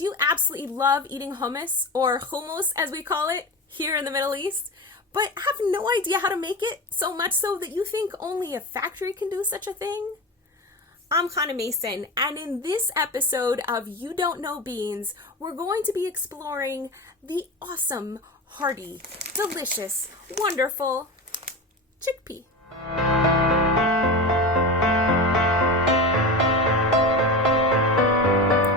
Do you absolutely love eating hummus, or hummus as we call it here in the Middle East, but have no idea how to make it, so much so that you think only a factory can do such a thing? I'm Hannah Mason, and in this episode of You Don't Know Beans, we're going to be exploring the awesome, hearty, delicious, wonderful chickpea.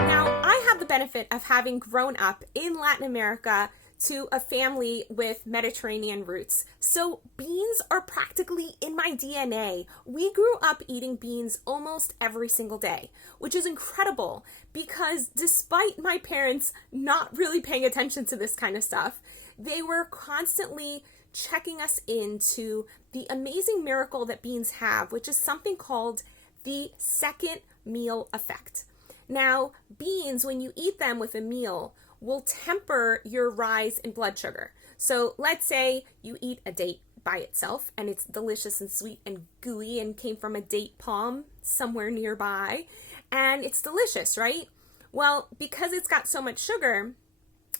Now, I have the benefit of having grown up in Latin America to a family with Mediterranean roots. So beans are practically in my DNA. We grew up eating beans almost every single day, which is incredible because despite my parents not really paying attention to this kind of stuff, they were constantly checking us into the amazing miracle that beans have, which is something called the second meal effect. Now, beans, when you eat them with a meal, will temper your rise in blood sugar. So let's say you eat a date by itself and it's delicious and sweet and gooey and came from a date palm somewhere nearby, and it's delicious, right? Well, because it's got so much sugar,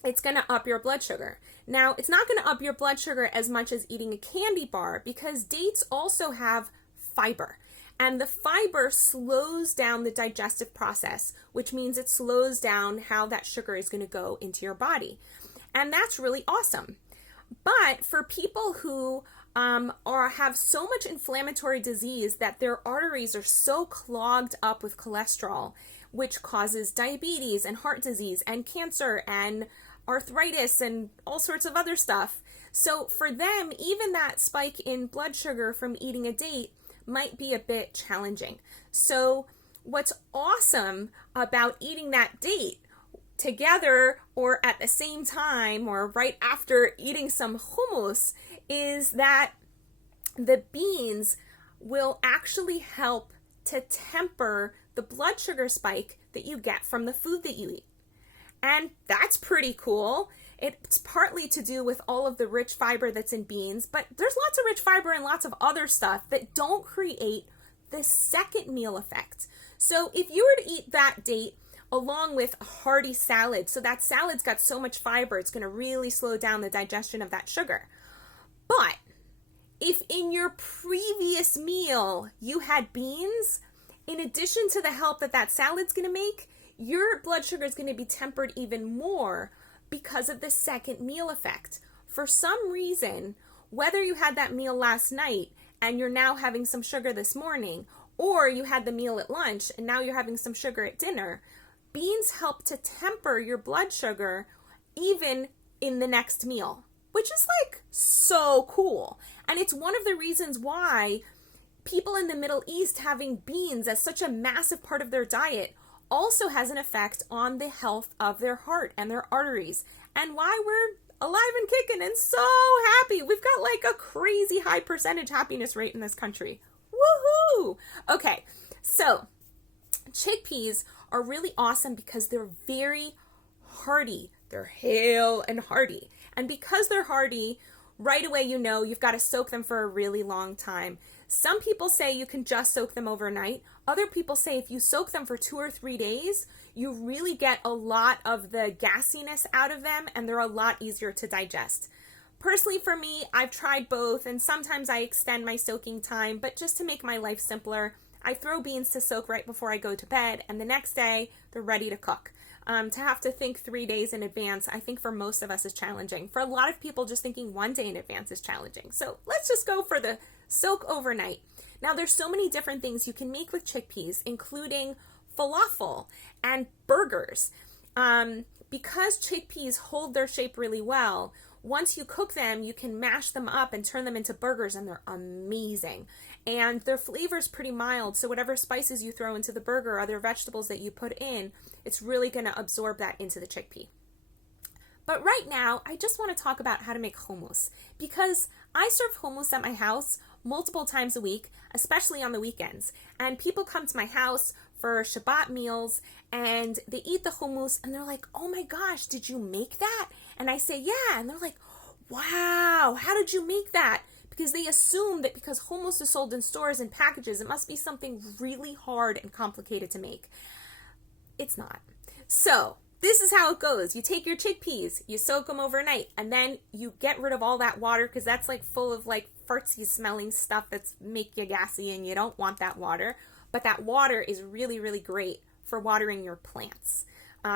it's going to up your blood sugar. Now, it's not going to up your blood sugar as much as eating a candy bar because dates also have fiber. And the fiber slows down the digestive process, which means it slows down how that sugar is going to go into your body. And that's really awesome. But for people who have so much inflammatory disease that their arteries are so clogged up with cholesterol, which causes diabetes and heart disease and cancer and arthritis and all sorts of other stuff. So for them, even that spike in blood sugar from eating a date might be a bit challenging. So what's awesome about eating that date together or at the same time or right after eating some hummus is that the beans will actually help to temper the blood sugar spike that you get from the food that you eat. And that's pretty cool. It's partly to do with all of the rich fiber that's in beans, but there's lots of rich fiber and lots of other stuff that don't create the second meal effect. So if you were to eat that date along with a hearty salad, so that salad's got so much fiber, it's going to really slow down the digestion of that sugar. But if in your previous meal you had beans, in addition to the help that that salad's going to make, your blood sugar is going to be tempered even more because of the second meal effect. For some reason, whether you had that meal last night and you're now having some sugar this morning, or you had the meal at lunch and now you're having some sugar at dinner, beans help to temper your blood sugar even in the next meal, which is like so cool. And it's one of the reasons why people in the Middle East having beans as such a massive part of their diet also has an effect on the health of their heart and their arteries, and why we're alive and kicking and so happy. We've got like a crazy high percentage happiness rate in this country. Woohoo! Okay, so chickpeas are really awesome because they're very hearty. They're hale and hearty. And because they're hearty, right away you know you've got to soak them for a really long time. Some people say you can just soak them overnight. Other people say if you soak them for 2 or 3 days, you really get a lot of the gassiness out of them and they're a lot easier to digest. Personally, for me, I've tried both, and sometimes I extend my soaking time, but just to make my life simpler, I throw beans to soak right before I go to bed, and the next day they're ready to cook. To have to think 3 days in advance, I think for most of us is challenging. For a lot of people, just thinking 1 day in advance is challenging. So let's just go for the soak overnight. Now, there's so many different things you can make with chickpeas, including falafel and burgers. Because chickpeas hold their shape really well, once you cook them, you can mash them up and turn them into burgers, and they're amazing. And their flavor is pretty mild, so whatever spices you throw into the burger or other vegetables that you put in, it's really going to absorb that into the chickpea. But right now, I just want to talk about how to make hummus, because I serve hummus at my house multiple times a week, especially on the weekends. And people come to my house for Shabbat meals and they eat the hummus and they're like, oh my gosh, did you make that? And I say, yeah. And they're like, wow, how did you make that? Because they assume that because hummus is sold in stores and packages, it must be something really hard and complicated to make. It's not. So this is how it goes. You take your chickpeas, you soak them overnight, and then you get rid of all that water because that's like full of like fartsy smelling stuff that's make you gassy and you don't want that water. But that water is really, really great for watering your plants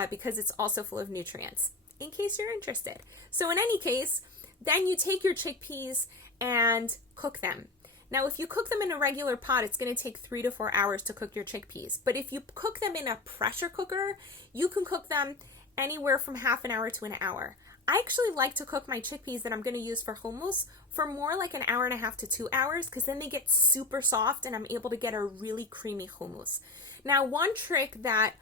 because it's also full of nutrients, in case you're interested. So in any case, then you take your chickpeas and cook them. Now, if you cook them in a regular pot, it's going to take 3 to 4 hours to cook your chickpeas. But if you cook them in a pressure cooker, you can cook them anywhere from half an hour to an hour. I actually like to cook my chickpeas that I'm going to use for hummus for more like an hour and a half to 2 hours because then they get super soft and I'm able to get a really creamy hummus. Now, one trick that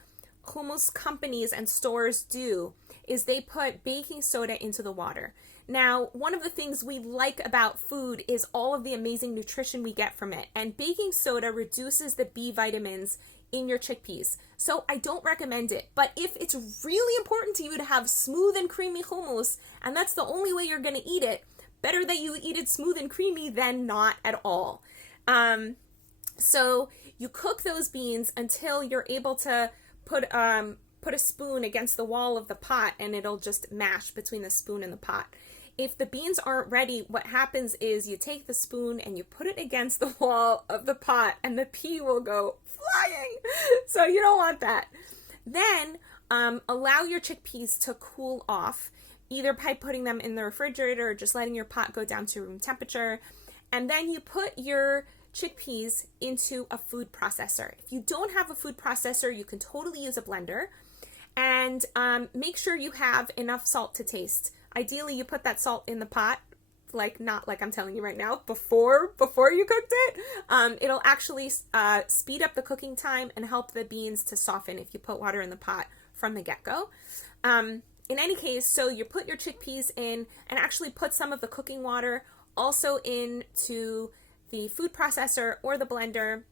hummus companies and stores do is they put baking soda into the water. Now, one of the things we like about food is all of the amazing nutrition we get from it. And baking soda reduces the B vitamins in your chickpeas. So I don't recommend it. But if it's really important to you to have smooth and creamy hummus, and that's the only way you're going to eat it, better that you eat it smooth and creamy than not at all. So you cook those beans until you're able to put a spoon against the wall of the pot and it'll just mash between the spoon and the pot. If the beans aren't ready, what happens is you take the spoon and you put it against the wall of the pot and the pea will go flying. So you don't want that. Then allow your chickpeas to cool off, either by putting them in the refrigerator or just letting your pot go down to room temperature. And then you put your chickpeas into a food processor. If you don't have a food processor, you can totally use a blender. And make sure you have enough salt to taste. Ideally, you put that salt in the pot, like not like I'm telling you right now, before you cooked it. It'll actually speed up the cooking time and help the beans to soften if you put water in the pot from the get-go. In any case, so you put your chickpeas in and actually put some of the cooking water also into the food processor or the blender.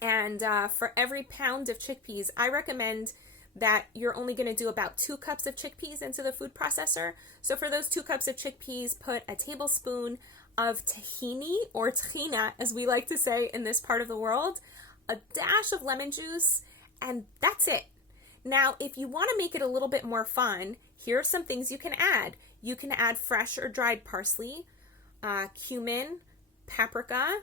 And for every pound of chickpeas, I recommend that you're only going to do about 2 cups of chickpeas into the food processor. So for those 2 cups of chickpeas, put a tablespoon of tahini, or tahina as we like to say in this part of the world, a dash of lemon juice, and that's it. Now, if you want to make it a little bit more fun, here are some things you can add. You can add fresh or dried parsley, cumin, paprika.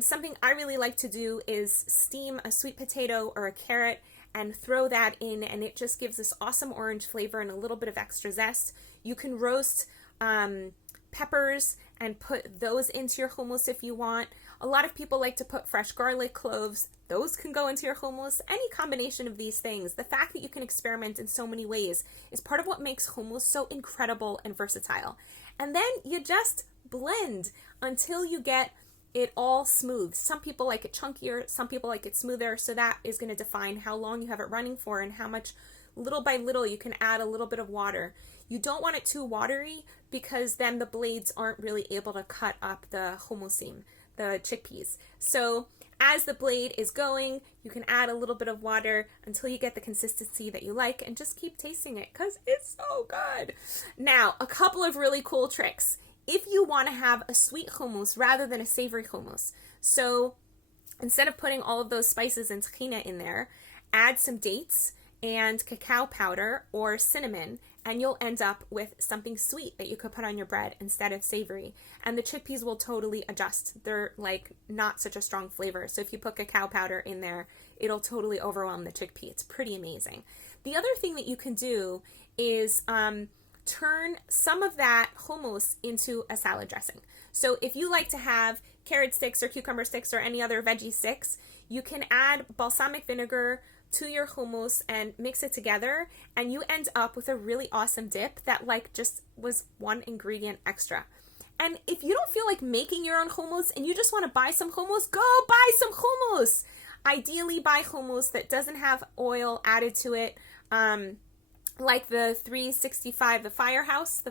Something I really like to do is steam a sweet potato or a carrot and throw that in, and it just gives this awesome orange flavor and a little bit of extra zest. You can roast peppers and put those into your hummus if you want. A lot of people like to put fresh garlic cloves. Those can go into your hummus. Any combination of these things. The fact that you can experiment in so many ways is part of what makes hummus so incredible and versatile. And then you just blend until you get it all smooth. Some people like it chunkier, some people like it smoother, so that is going to define how long you have it running for and how much, little by little, you can add a little bit of water. You don't want it too watery because then the blades aren't really able to cut up the hummusim, the chickpeas. So as the blade is going, you can add a little bit of water until you get the consistency that you like and just keep tasting it because it's so good. Now, a couple of really cool tricks if you want to have a sweet hummus rather than a savory hummus. So instead of putting all of those spices and tahina in there, add some dates and cacao powder or cinnamon, and you'll end up with something sweet that you could put on your bread instead of savory. And the chickpeas will totally adjust. They're like not such a strong flavor. So if you put cacao powder in there, it'll totally overwhelm the chickpea. It's pretty amazing. The other thing that you can do is turn some of that hummus into a salad dressing. So if you like to have carrot sticks or cucumber sticks or any other veggie sticks, you can add balsamic vinegar to your hummus and mix it together, and you end up with a really awesome dip that like just was one ingredient extra. And if you don't feel like making your own hummus and you just want to buy some hummus, go buy some hummus. Ideally buy hummus that doesn't have oil added to it. Like the 365, the Firehouse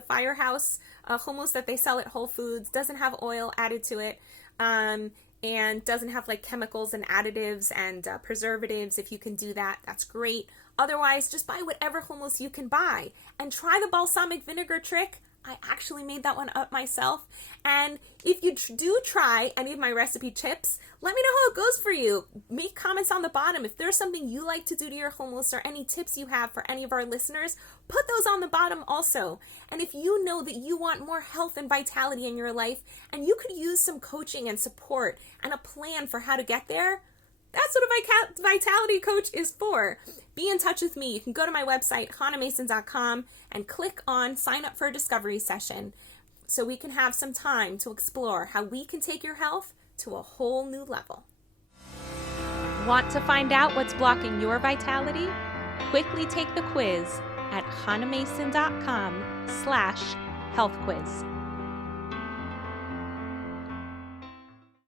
hummus that they sell at Whole Foods doesn't have oil added to it, and doesn't have like chemicals and additives and preservatives. If you can do that, that's great. Otherwise, just buy whatever hummus you can buy and try the balsamic vinegar trick. I actually made that one up myself. And if you do try any of my recipe tips, let me know how it goes for you. Make comments on the bottom. If there's something you like to do to your hummus or any tips you have for any of our listeners, put those on the bottom also. And if you know that you want more health and vitality in your life and you could use some coaching and support and a plan for how to get there, that's what a vitality coach is for. Be in touch with me. You can go to my website, hannahmason.com, and click on sign up for a discovery session so we can have some time to explore how we can take your health to a whole new level. Want to find out what's blocking your vitality? Quickly take the quiz at hannahmason.com/health quiz.